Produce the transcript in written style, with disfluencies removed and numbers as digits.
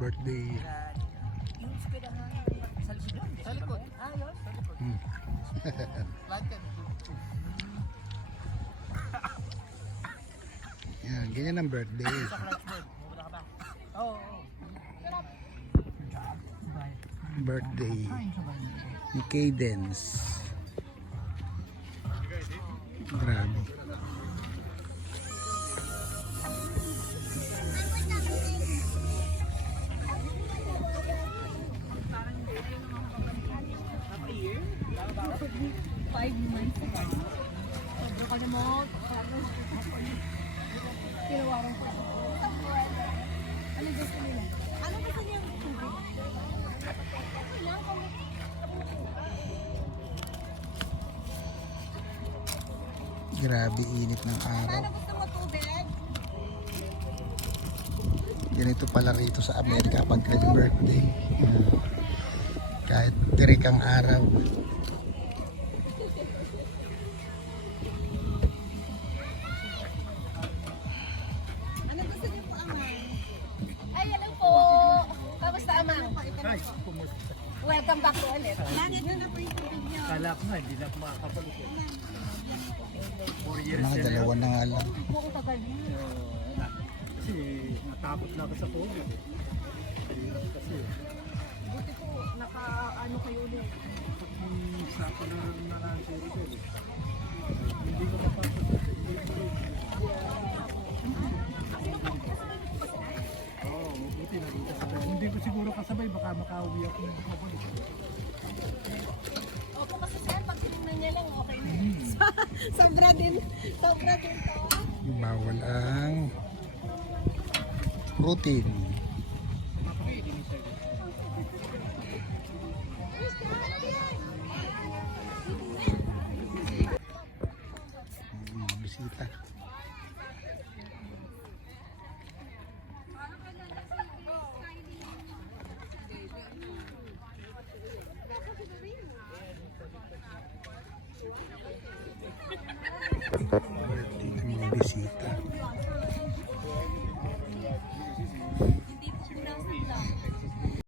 birthday. Yung eskwelahan sa likod. Sa likod. Ah, yun. Sa likod. Yan, ganyan ang birthday. Muna ka ba? Oo. Birthday ni Cadence. Grabe. Five months ago. Sobra ka na mo. Tinawaran ko. Ano gusto nila? Ano gusto niya? Grabe init ng araw. Ano gusto mo tubig? Ganito pala rito sa Amerika pag birthday. Kahit tirik ang araw. Ano gusto niyo po, Amang? Ay, ano po? Kamusta, Amang? Welcome back to ulit. Langit na po yung tubig niyo. Kala ko nga, hindi na makakapalit. 4 years Mga na dalawa na nga lang. Buong tagal niyo. Kasi natakot na ako sa COVID. Kasi Buti po, naka-ano kayo ulit. sa panonood na lang sa Rico. Hindi ko mapapagod. Oo, buti na dito sa tayo. Hindi ko siguro kasabay, baka makauwi ako ng kapag. Opo, kasi sir, pag tinignan niya lang, okay na. Sobra din. Sobra din to. Bawal ang protein. Bisita. Birthday ng mga bisita.